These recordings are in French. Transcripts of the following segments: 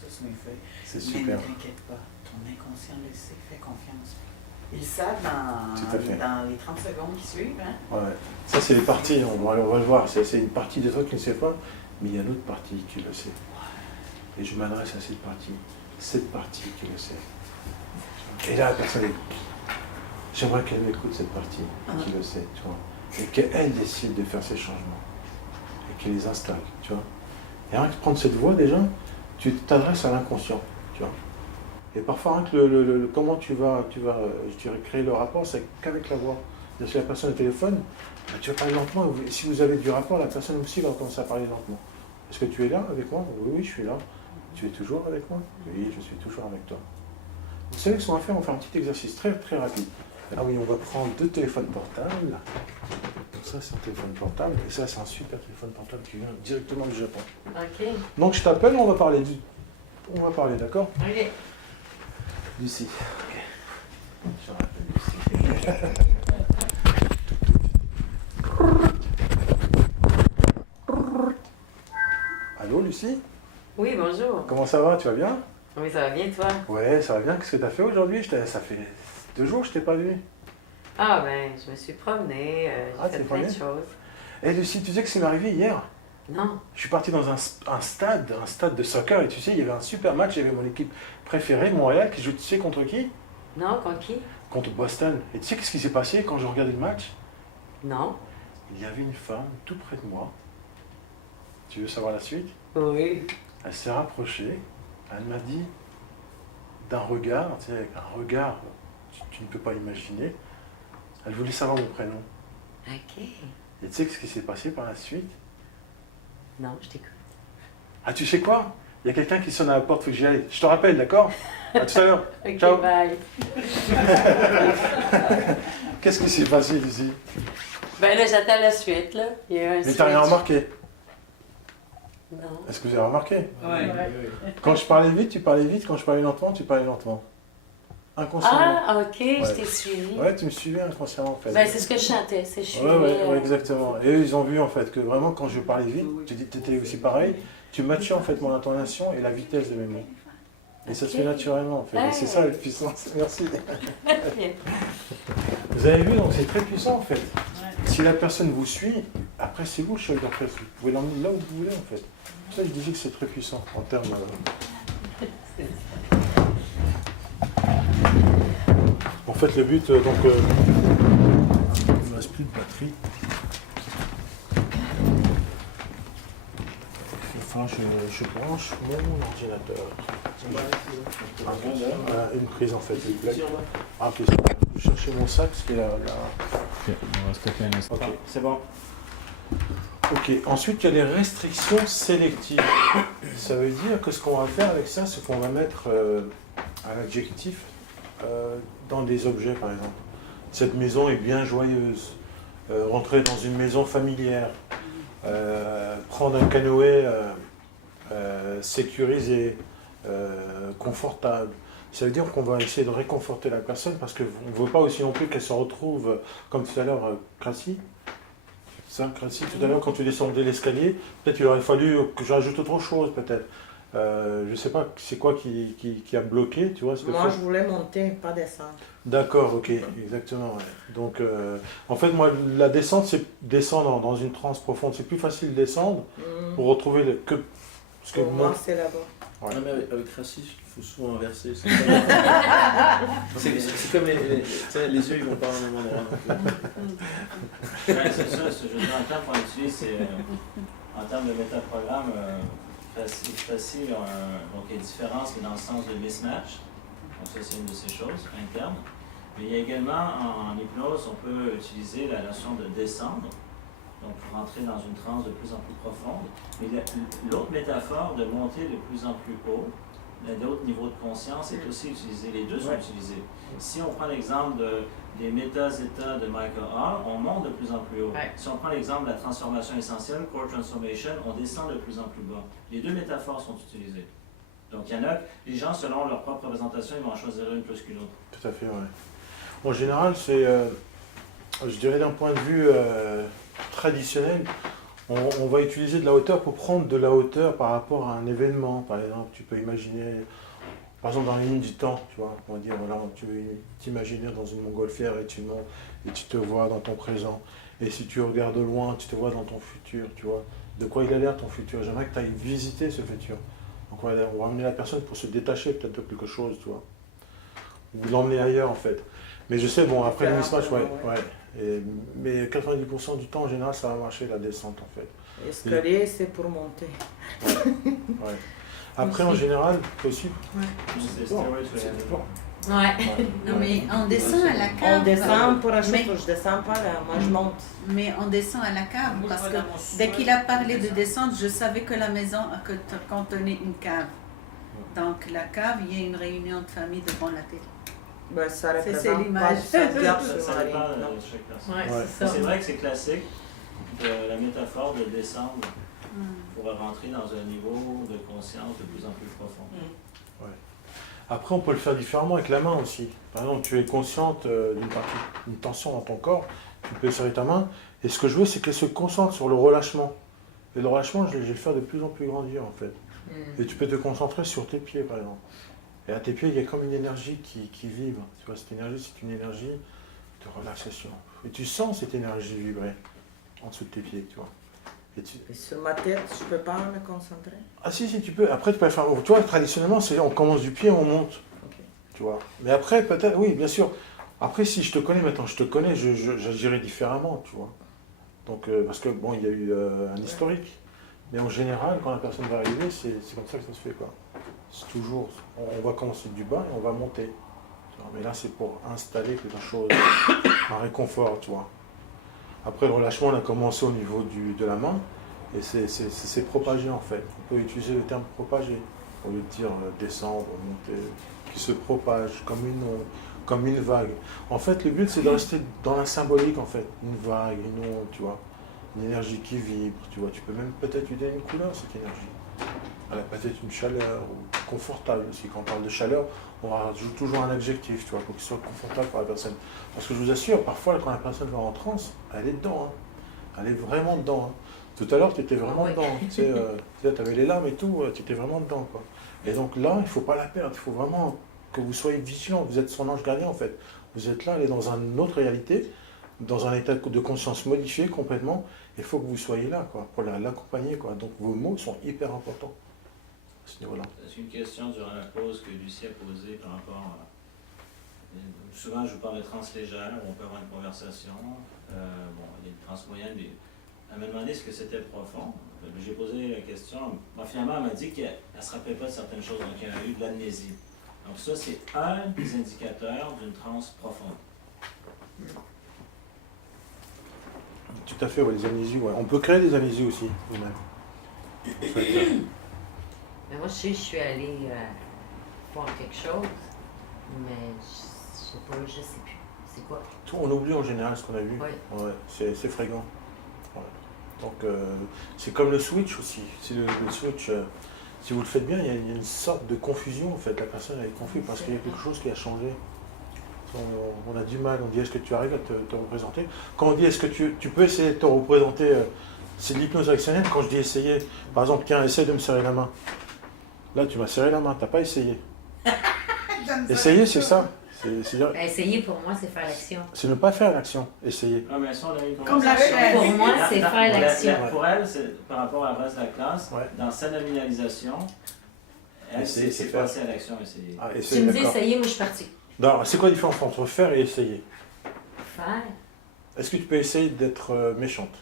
ça sur mes feuilles. C'est Mais super. ne t'inquiète pas, ton inconscient le sait, fais confiance. Ils savent dans les 30 secondes qui suivent. Hein? Ouais. Ça, c'est les parties, on va le voir. C'est une partie des trucs qui ne sait pas, mais il y a l'autre partie qui le sait. Et je m'adresse à cette partie qui le sait. Et là, la personne est... J'aimerais qu'elle m'écoute cette partie qui le sait, tu vois. Et qu'elle décide de faire ces changements. Et qu'elle les installe, tu vois. Et rien que prendre cette voie, déjà, tu t'adresses à l'inconscient, tu vois. Et parfois, rien que comment tu vas, je dirais, créer le rapport, c'est qu'avec la voix. Si la personne au téléphone, bah, tu vas parler lentement. Et si vous avez du rapport, la personne aussi va commencer à parler lentement. Est-ce que tu es là avec moi? Oui, oui, je suis là. Tu es toujours avec moi? Oui, je suis toujours avec toi. Vous savez ce qu'on va faire? On va faire un petit exercice très, très rapide. Ah oui, on va prendre 2 téléphones portables. Donc ça, c'est un téléphone portable. Et ça, c'est un super téléphone portable qui vient directement du Japon. OK. Donc je t'appelle, on va parler, d'accord? OK. Lucie. Ok. Je rappelle Lucie. Allô, Lucie? Oui, bonjour. Comment ça va? Tu vas bien? Oui, ça va bien, toi? Ouais, ça va bien. Qu'est-ce que tu as fait aujourd'hui? Ça fait 2 jours que je t'ai pas vu. Ah, ben, je me suis promenée, j'ai fait plein de choses. Eh Lucie, tu sais que c'est arrivé hier? Non. Je suis parti dans un stade de soccer, et tu sais, il y avait un super match, il y avait mon équipe préférée, Montréal, qui joue, tu sais, contre qui? Non, contre qui? Contre Boston. Et tu sais qu'est-ce qui s'est passé quand je regardais le match? Non. Il y avait une femme tout près de moi. Tu veux savoir la suite? Oui. Elle s'est rapprochée, elle m'a dit, d'un regard, tu sais, avec un regard, tu ne peux pas imaginer, elle voulait savoir mon prénom. OK. Et tu sais ce qui s'est passé par la suite? Non, je t'écoute. Ah, tu sais quoi? Il y a quelqu'un qui sonne à la porte, faut que j'y aille. Je te rappelle, d'accord? À tout à l'heure. OK, Ciao. bye. Qu'est-ce qui s'est passé ici? Ben là, j'attends la suite, là. Il y a un Mais switch. t'as rien remarqué? Non. Est-ce que vous avez remarqué? Ouais. Quand je parlais vite, tu parlais vite. Quand je parlais lentement, tu parlais lentement. Inconsciemment. Ah, OK, je t'ai suivi. Ouais, tu me suivais inconsciemment en fait. Ben, c'est ce que je chantais, c'est je suis. Ouais, exactement. Et eux, ils ont vu en fait que vraiment quand je parlais vite, tu étais aussi pareil, tu matchais en fait mon intonation et la vitesse de mes mots. Et ça se fait naturellement en fait. Et c'est ça la puissance. Merci. Vous avez vu, donc c'est très puissant en fait. Si la personne vous suit, après c'est vous le chef d'orchestre. Vous pouvez l'emmener là où vous voulez en fait. Pour ça je disais que c'est très puissant en termes. En fait le but, donc il ne me reste plus de batterie. Il faut que je branche mon ordinateur. Voilà, une prise en fait. Ah, ok, je vais chercher mon sac parce qu'il est là. Ok, on va stopper un instant. Ok, c'est bon. Ok, ensuite il y a les restrictions sélectives. Ça veut dire que ce qu'on va faire avec ça, c'est qu'on va mettre un adjectif dans des objets par exemple. Cette maison est bien joyeuse. Rentrer dans une maison familière. Prendre un canoë sécurisé, confortable. Ça veut dire qu'on va essayer de réconforter la personne parce qu'on ne veut pas aussi non plus qu'elle se retrouve, comme tout à l'heure, Crassi. Ça, Crassi, tout à l'heure, quand tu descendais l'escalier, peut-être il aurait fallu que je rajoute autre chose, peut-être. Je ne sais pas, c'est quoi qui a bloqué, tu vois ce que Moi, je voulais monter, pas descendre. D'accord, ok, exactement. Ouais. Donc, en fait, moi, la descente, c'est descendre dans une transe profonde. C'est plus facile de descendre pour retrouver le... Parce que Pour moi, c'est là-bas. Ouais. Non, mais avec Rassi, il faut souvent inverser. C'est comme les yeux, ils vont pas au même endroit. Ouais, c'est ça, je veux dire, en termes qu'on utilise, c'est en termes de métaprogramme, facile, donc il y a une différence qui est dans le sens de mismatch. Donc ça, c'est une de ces choses internes. Mais il y a également, en hypnose, on peut utiliser la notion de descendre. Donc, rentrer dans une transe de plus en plus profonde. Mais l'autre métaphore de monter de plus en plus haut, d'autres niveaux de conscience, est aussi utilisé. Les deux sont utilisés. Si on prend l'exemple des méta-états de Michael Hall, on monte de plus en plus haut. Si on prend l'exemple de la transformation essentielle, Core Transformation, on descend de plus en plus bas. Les deux métaphores sont utilisées. Donc, il y en a, les gens, selon leur propre représentation, ils vont en choisir une plus qu'une autre. Tout à fait, oui. En général, c'est, je dirais d'un point de vue traditionnel, on va utiliser de la hauteur pour prendre de la hauteur par rapport à un événement. Par exemple, tu peux imaginer, par exemple dans la ligne du temps, tu vois, on va dire, voilà, tu veux t'imaginer dans une montgolfière et tu montes et tu te vois dans ton présent. Et si tu regardes de loin, tu te vois dans ton futur, tu vois. De quoi il a l'air ton futur? J'aimerais que tu ailles visiter ce futur. Donc on va amener la personne pour se détacher peut-être de quelque chose, tu vois. Ou l'emmener ailleurs en fait. Mais je sais, bon, après le mismatch, mais 90% du temps, en général, ça va marcher la descente, en fait. L'escalier, c'est pour monter. Ouais. Après, en général, possible. C'est bon, stéroïdes, c'est bon. Ouais. Non, mais on descend à la cave. On descend pour acheter, Mais- je descends pas là, moi je monte. Mais on descend à la cave parce que dès qu'il a parlé de descente, je savais que la maison contenait une cave. Donc la cave, il y a une réunion de famille devant la télé. Ben, ça C'est représente l'image. pas ça regarde Ça sur dépend Marie. de Non. chaque personne. Ouais, Ouais. c'est ça. C'est vrai que c'est classique de la métaphore de descendre pour rentrer dans un niveau de conscience de plus en plus profond. Après, on peut le faire différemment avec la main aussi. Par exemple, tu es consciente d'une tension dans ton corps, tu peux serrer ta main, et ce que je veux, c'est qu'elle se concentre sur le relâchement. Et le relâchement, je vais le faire de plus en plus grandir, en fait. Et tu peux te concentrer sur tes pieds, par exemple. Et à tes pieds, il y a comme une énergie qui vibre. Tu vois, cette énergie, c'est une énergie de relaxation. Et tu sens cette énergie vibrer en dessous de tes pieds, tu vois. Et sur ma tête, je peux pas me concentrer. Ah si, tu peux. Après, tu peux faire... Tu vois, traditionnellement, on commence du pied, on monte. Ok. Tu vois. Mais après, peut-être, oui, bien sûr. Après, si je te connais maintenant, j'agirai différemment, tu vois. Donc, parce que, bon, il y a eu un historique. Mais en général, quand la personne va arriver, c'est comme ça que ça se fait, quoi. C'est toujours, on va commencer du bas et on va monter. Tu vois. Mais là, c'est pour installer quelque chose, un réconfort, tu vois. Après, le relâchement, on a commencé au niveau de la main. Et c'est propagé, en fait. On peut utiliser le terme propager, au lieu de dire descendre, monter, qui se propage comme une onde, comme une vague. En fait, le but, c'est de rester dans la symbolique, en fait. Une vague, une onde, tu vois. Une énergie qui vibre, tu vois. Tu peux même peut-être lui donner une couleur, cette énergie. Elle a peut-être une chaleur, ou confortable aussi. Quand on parle de chaleur, on rajoute toujours un adjectif, tu vois, pour qu'il soit confortable pour la personne. Parce que je vous assure, parfois, quand la personne va en transe, elle est dedans. Hein. Elle est vraiment dedans. Hein. Tout à l'heure, tu étais vraiment dedans. Tu sais, tu avais les larmes et tout, tu étais vraiment dedans, quoi. Et donc là, il ne faut pas la perdre. Il faut vraiment que vous soyez vigilant. Vous êtes son ange gardien, en fait. Vous êtes là, elle est dans une autre réalité, dans un état de conscience modifié complètement. Il faut que vous soyez là, quoi, pour l'accompagner, quoi. Donc vos mots sont hyper importants à ce niveau-là. C'est une question durant la pause que Lucie a posée par rapport à... Souvent, je vous parle de trans légère, où on peut avoir une conversation. Bon, il y a une trans moyenne. Elle m'a demandé ce que c'était profond. J'ai posé la question. Bon, finalement, elle m'a dit qu'elle ne se rappelait pas de certaines choses, donc elle a eu de l'amnésie. Donc ça, c'est un des indicateurs d'une transe profonde. Tout à fait, ouais, les amnésies, ouais. On peut créer des amnésies aussi, nous-mêmes. Mais moi, je suis allée voir quelque chose, mais je sais plus. C'est quoi? Tout, on oublie en général ce qu'on a vu. Oui. Ouais, c'est fréquent. Ouais. Donc, c'est comme le switch aussi. Si le switch, si vous le faites bien, il y a une sorte de confusion, en fait. La personne elle est confuse parce qu'il y a quelque chose qui a changé. On a du mal, on dit est-ce que tu arrives à te représenter. Quand on dit est-ce que tu peux essayer de te représenter, c'est de l'hypnose actionnelle. Quand je dis essayer, par exemple, tiens, essaye de me serrer la main. Là, tu m'as serré la main, tu n'as pas essayé. Essayer, c'est ça. Essayer, pour moi, c'est faire l'action. C'est ne pas faire l'action, essayer. Ah, mais ça, on a eu une Comme la conversation. chaise. Pour moi, c'est faire l'action. Pour elle, par rapport à la reste de la classe, Ouais. dans sa nominalisation, elle, Essayer, c'est c'est faire. passer à l'action, essayer. Ah, Tu essayer, me dis d'accord. essayer, moi, je suis partie. Non, c'est quoi la différence entre faire et essayer? Faire? Est-ce que tu peux essayer d'être méchante?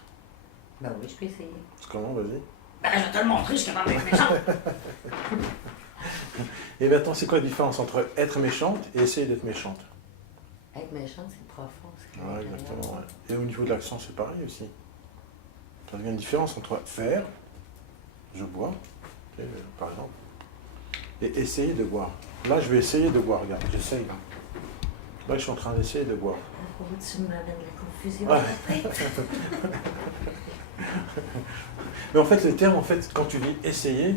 Ben oui, je peux essayer. Comment, vas-y. Ben, je vais te le montrer, je suis capable d'être méchant. Et maintenant, c'est quoi la différence entre être méchante et essayer d'être méchante? Être méchant, c'est profond. C'est Ouais, exactement. Ouais. Et au niveau de l'action, c'est pareil aussi. Il y a une différence entre faire, je bois, par exemple, et essayer de boire. Là, je vais essayer de boire, regarde, j'essaye là. Là, je suis en train d'essayer de boire. Pourquoi tu me ramènes la confusion? Ouais. Mais en fait, le terme, en fait, quand tu dis essayer,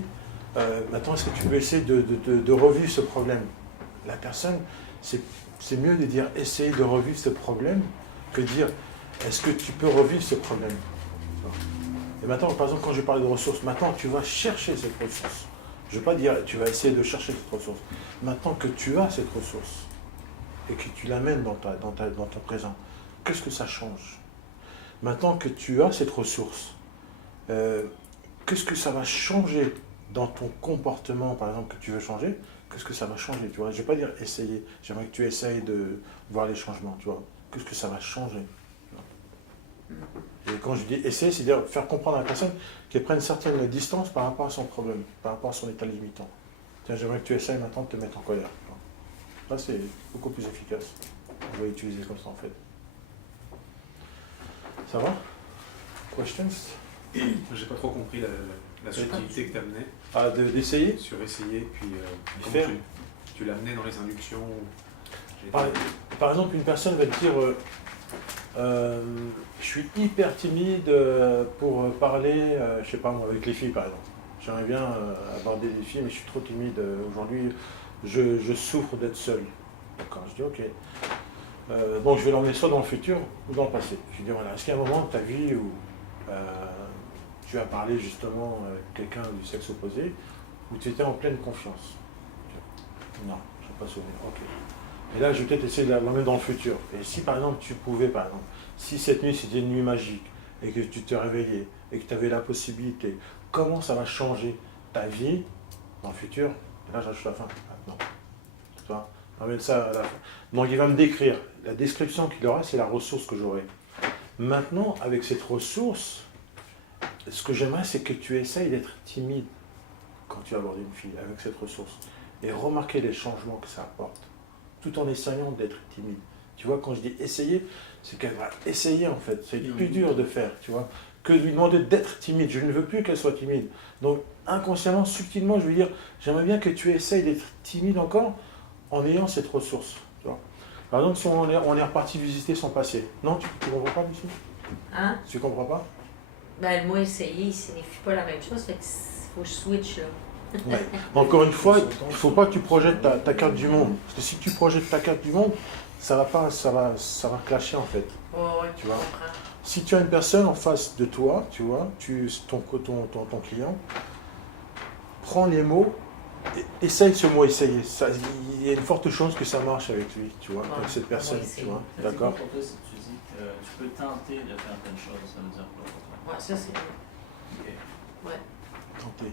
maintenant, est-ce que tu peux essayer de revivre ce problème? La personne, c'est mieux de dire essayer de revivre ce problème que dire est-ce que tu peux revivre ce problème? Tu vois. Et maintenant, par exemple, quand je parle de ressources, maintenant tu vas chercher cette ressource. Je ne veux pas dire tu vas essayer de chercher cette ressource. Maintenant que tu as cette ressource et que tu l'amènes dans ton présent, qu'est-ce que ça change? Maintenant que tu as cette ressource, qu'est-ce que ça va changer dans ton comportement, par exemple, que tu veux changer? Qu'est-ce que ça va changer, tu vois? Je ne vais pas dire essayer. J'aimerais que tu essayes de voir les changements, tu vois. Qu'est-ce que ça va changer? Et quand je dis essayer, c'est dire faire comprendre à la personne qu'elle prenne une certaine distance par rapport à son problème, par rapport à son état limitant. Tiens, j'aimerais que tu essayes maintenant de te mettre en colère. Là, c'est beaucoup plus efficace. On va utiliser comme ça, en fait. Ça va? Questions? J'ai pas trop compris la subtilité que tu amenais. Ah, d'essayer? Sur essayer, puis faire. Tu l'amenais dans les inductions. Par exemple, une personne va te dire je suis hyper timide pour parler, je sais pas moi, avec les filles par exemple. J'aimerais bien aborder des filles, mais je suis trop timide. Aujourd'hui, je souffre d'être seul. D'accord, je dis ok. Donc je vais l'emmener soit dans le futur ou dans le passé. Je lui dis voilà, est-ce qu'il y a un moment de ta vie où tu as parlé justement avec quelqu'un du sexe opposé, où tu étais en pleine confiance? Non, je n'ai pas souvenir. Ok. Et là, je vais peut-être essayer de l'emmener dans le futur. Et si par exemple tu pouvais, par exemple, si cette nuit c'était une nuit magique, et que tu te réveillais, et que tu avais la possibilité, comment ça va changer ta vie dans le futur? Et là, j'ajoute la fin. Non. Tu vois, ramène ça à la fin. Donc il va me décrire. La description qu'il aura, c'est la ressource que j'aurai. Maintenant, avec cette ressource, ce que j'aimerais, c'est que tu essayes d'être timide quand tu abordes une fille avec cette ressource. Et remarquer les changements que ça apporte, tout en essayant d'être timide. Tu vois, quand je dis essayer, c'est qu'elle va essayer en fait. C'est plus dur de faire, tu vois, que de lui demander d'être timide. Je ne veux plus qu'elle soit timide. Donc, inconsciemment, subtilement, je vais dire, j'aimerais bien que tu essayes d'être timide encore en ayant cette ressource. Tu vois. Par exemple, si on est reparti visiter son passé. Non, tu ne comprends pas, Lucie? Hein? Tu ne comprends pas? Ben, le mot essayer, il ne signifie pas la même chose, fait qu'il faut que je switch là. Ouais. Encore une fois, il ne faut pas que tu projettes ta carte du monde. Parce que si tu projettes ta carte du monde, ça va clasher en fait. Ouais, tu vois. comprends. Si tu as une personne en face de toi, tu vois, ton client, prends les mots, et essaye ce mot essayer. Il y a une forte chance que ça marche avec lui, tu vois, avec cette personne, tu vois. D'accord? Pour toi, si tu dis que tu peux tenter de faire telle chose, ça veut dire quoi pour toi? Ouais, ça c'est Ok. Ouais. Tenter.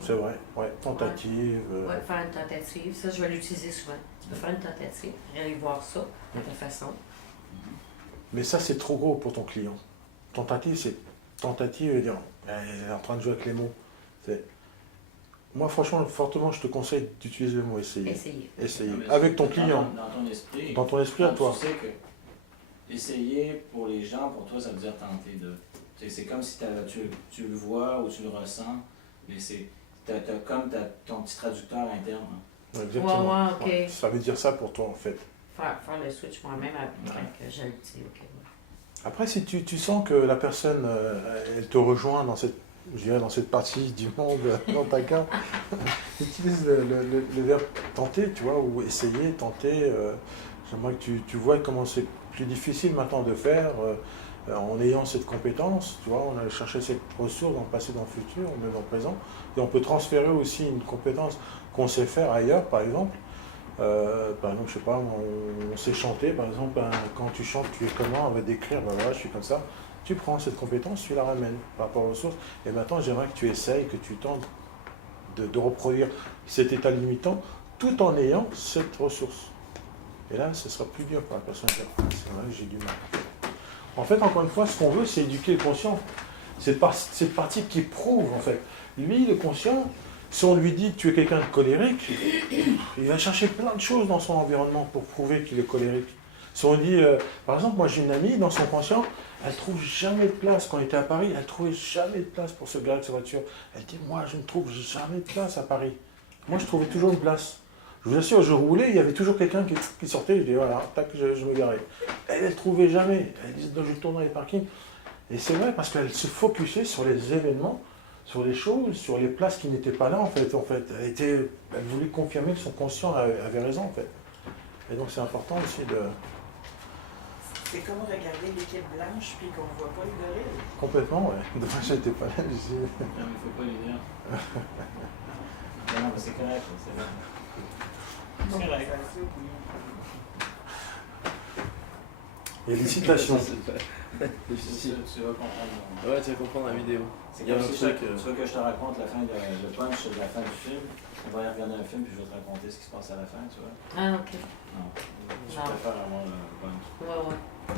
C'est vrai, ouais, tentative. Ouais, faire une tentative, ça je vais l'utiliser souvent. Tu peux faire une tentative, aller voir ça de ta façon. Mais ça, c'est trop gros pour ton client. Tentative, c'est tentative, et dire, elle est en train de jouer avec les mots. Moi, franchement, fortement, je te conseille d'utiliser le mot essayer. Essayer. Avec ton client. Dans ton esprit à toi. Tu sais que essayer pour les gens, pour toi, ça veut dire tenter de. C'est comme si tu le vois ou tu le ressens, mais t'as comme ton petit traducteur interne. Exactement. Ouais, ok. Ouais, ça veut dire ça pour toi, en fait. Faire le switch moi-même après que j'ai l'utilise. Okay. Après, si tu sens que la personne, elle te rejoint dans cette partie du monde, dans ta carte, utilise le verbe tenter, tu vois, ou essayer, tenter. J'aimerais que tu vois comment c'est plus difficile maintenant de faire en ayant cette compétence, tu vois, on a cherché cette ressource dans le passé, dans le futur, même dans le présent, et on peut transférer aussi une compétence qu'on sait faire ailleurs, par exemple, je sais pas, on sait chanter, par exemple, quand tu chantes, tu es comment, on va décrire, ben voilà, je suis comme ça, tu prends cette compétence, tu la ramènes par rapport aux ressources, et maintenant j'aimerais que tu essayes, que tu tentes de reproduire cet état limitant, tout en ayant cette ressource. Et là, ce sera plus dur pour la personne. C'est vrai que j'ai du mal. En fait, encore une fois, ce qu'on veut, c'est éduquer le conscient. Cette partie qui prouve, en fait. Lui, le conscient, si on lui dit que tu es quelqu'un de colérique, il va chercher plein de choses dans son environnement pour prouver qu'il est colérique. Si on dit, par exemple, moi j'ai une amie, dans son conscient, elle ne trouve jamais de place. Quand elle était à Paris, elle ne trouvait jamais de place pour se garer de sa voiture. Elle dit, moi je ne trouve jamais de place à Paris. Moi je trouvais toujours une place. Je vous assure, je roulais, il y avait toujours quelqu'un qui sortait, je dis voilà, tac, je me garais. Elle ne trouvait jamais. Elle disait, je tourne dans les parkings. Et c'est vrai, parce qu'elle se focusait sur les événements, sur les choses, sur les places qui n'étaient pas là, en fait. Elle voulait confirmer que son conscient avait raison, en fait. Et donc c'est important aussi C'est comme regarder l'équipe blanche puis qu'on voit pas le gorille. Complètement, ouais. Dommage, j'étais pas là, je dis. Non, mais il ne faut pas lui dire. Non, mais c'est correct, c'est bon. C'est correct. Il y a des citations. C'est difficile. Tu vas comprendre. Ouais, tu vas comprendre la vidéo. C'est Il y a comme un si truc. tu veux que je te raconte la fin le punch de la fin du film. On va aller regarder un film puis je vais te raconter ce qui se passe à la fin, tu vois. Ah, ok. Non. Je Non. préfère avoir le punch. Ouais.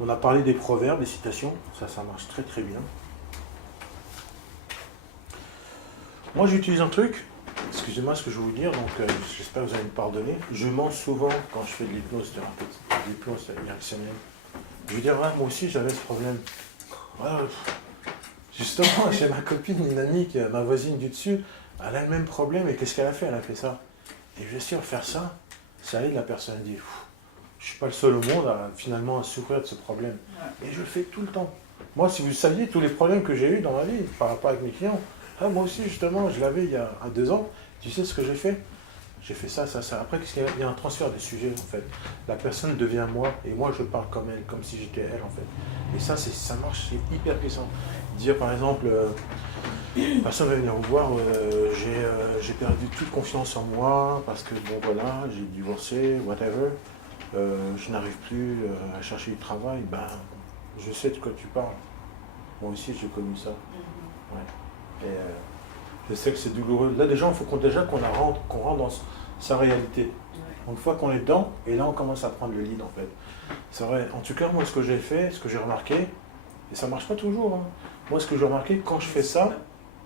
On a parlé des proverbes, des citations. Ça marche très très bien. Moi, j'utilise un truc. Excusez-moi ce que je vais vous dire, donc j'espère que vous allez me pardonner. Je mens souvent quand je fais de l'hypnose thérapeutique, de l'hypnose réactionnelle. Je veux dire, ouais, moi aussi j'avais ce problème. Voilà. Justement, j'ai ma copine, une amie, ma voisine du dessus, elle a le même problème, et qu'est-ce qu'elle a fait? Elle a fait ça. Et je suis sûr, faire ça, ça aide la personne. Elle dit, je suis pas le seul au monde finalement à souffrir de ce problème. Et je le fais tout le temps. Moi, si vous saviez tous les problèmes que j'ai eus dans ma vie par rapport avec mes clients, moi aussi, justement, je l'avais il y a 2 ans. Tu sais ce que j'ai fait? J'ai fait ça. Après, il y a un transfert de sujet, en fait. La personne devient moi, et moi, je parle comme elle, comme si j'étais elle, en fait. Et ça marche, c'est hyper puissant. Dire, par exemple, la personne va venir vous voir, j'ai perdu toute confiance en moi, parce que, bon, voilà, j'ai divorcé, whatever. Je n'arrive plus à chercher du travail. Ben, je sais de quoi tu parles. Moi aussi, j'ai connu ça. Ouais. Et je sais que c'est douloureux. Là, déjà, il faut qu'on rentre dans sa réalité. Une fois qu'on est dedans, et là, on commence à prendre le lead, en fait. C'est vrai. En tout cas, moi, ce que j'ai fait, ce que j'ai remarqué, et ça ne marche pas toujours. Hein. Moi, ce que j'ai remarqué, quand je fais ça,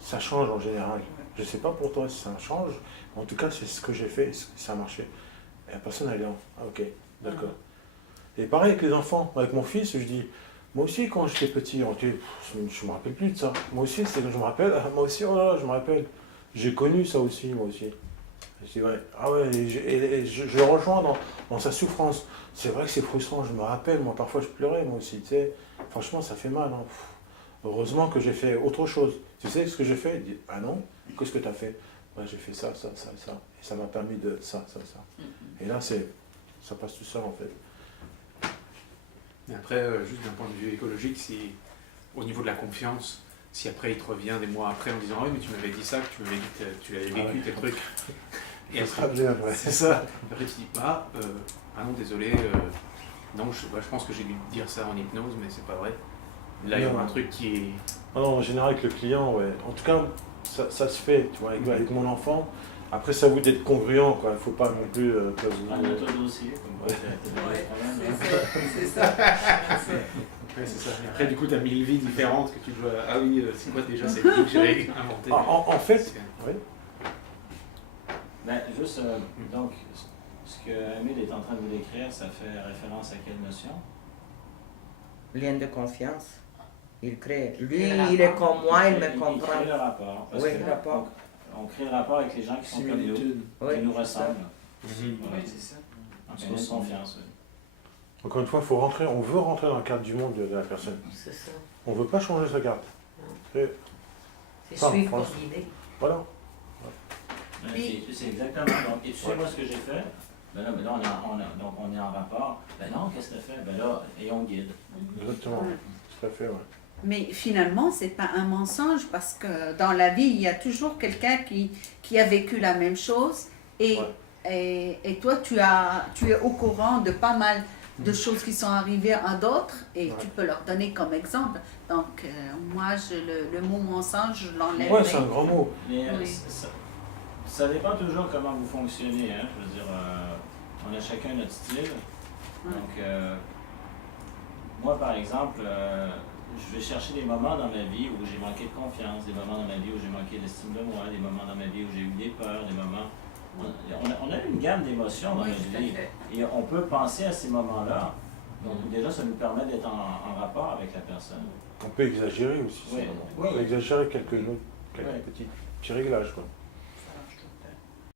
ça change en général. Je ne sais pas pour toi si ça change, mais en tout cas, c'est ce que j'ai fait, ça a marché. Et la personne, elle est en ok, d'accord. Et pareil avec les enfants. Avec mon fils, je dis, moi aussi, quand j'étais petit, je ne me rappelle plus de ça. Moi aussi, c'est que je me rappelle. Moi aussi, oh là là, je me rappelle. J'ai connu ça aussi, moi aussi. Je dis, ouais. Ah ouais, et je le rejoins dans sa souffrance. C'est vrai que c'est frustrant, je me rappelle. Moi, parfois, je pleurais, moi aussi. Tu sais. Franchement, ça fait mal. Hein. Heureusement que j'ai fait autre chose. Tu sais ce que j'ai fait? Il dit, ah non, qu'est-ce que tu as fait? Ouais, j'ai fait ça, ça, ça, ça. Et ça m'a permis de ça, ça, ça. Et là, ça passe tout seul, en fait. Et après, juste d'un point de vue écologique, si au niveau de la confiance, si après il te revient des mois après en disant « Ah oui, mais tu m'avais dit ça, que tu m'avais dit que tu avais vécu tes trucs. » Et après, c'est ça. Après tu dis « Ah non, désolé, non, je pense que j'ai dû dire ça en hypnose, mais c'est pas vrai. » Là, il y a un truc qui est... Non, en général, avec le client, ouais. En tout cas, ça se fait, tu vois, avec mon enfant. Après, ça vous d'être congruent, quoi. Il ne faut pas non plus que vous... Un auto-dossier, comme quoi c'est ça. Ouais, c'est ça. Et après, du coup, tu as 1000 vies différentes que tu dois... Ah oui, c'est quoi déjà cette vie que j'ai inventée? En fait, oui. Ben, juste, donc, ce que Émile est en train de vous décrire, ça fait référence à quelle notion? Lien de confiance. Il crée. Lui, il est comme moi, il me comprend. Il crée le rapport. Parce Oui, que le rapport. On crée le rapport avec les gens qui sont comme nous, qui nous ressemblent. Oui, c'est ça. Donc, on a une confiance, oui. Encore une fois, on veut rentrer dans le cadre du monde de la personne. C'est ça. On ne veut pas changer sa carte. C'est suivre pour guider. Voilà. C'est exactement. Donc, et tu sais, moi, ce que j'ai fait, ben là, donc on est en rapport. Ben non, qu'est-ce que tu as fait? Ben là, et on guide. Exactement. Tout à fait, ouais. Mais finalement, ce n'est pas un mensonge parce que dans la vie, il y a toujours quelqu'un qui a vécu la même chose et toi, tu es au courant de pas mal de choses qui sont arrivées à d'autres et tu peux leur donner comme exemple. Donc, moi, le mot mensonge, je l'enlève. Ouais, c'est un grand mot. Mais ça dépend toujours comment vous fonctionnez. Hein? Je veux dire, on a chacun notre style. Donc, moi, par exemple, je vais chercher des moments dans ma vie où j'ai manqué de confiance, des moments dans ma vie où j'ai manqué d'estime de moi, des moments dans ma vie où j'ai eu des peurs, des moments... On a une gamme d'émotions dans notre vie et on peut penser à ces moments-là. Donc déjà, ça nous permet d'être en rapport avec la personne. On peut exagérer aussi. Oui. On peut exagérer quelques petits réglages, quoi.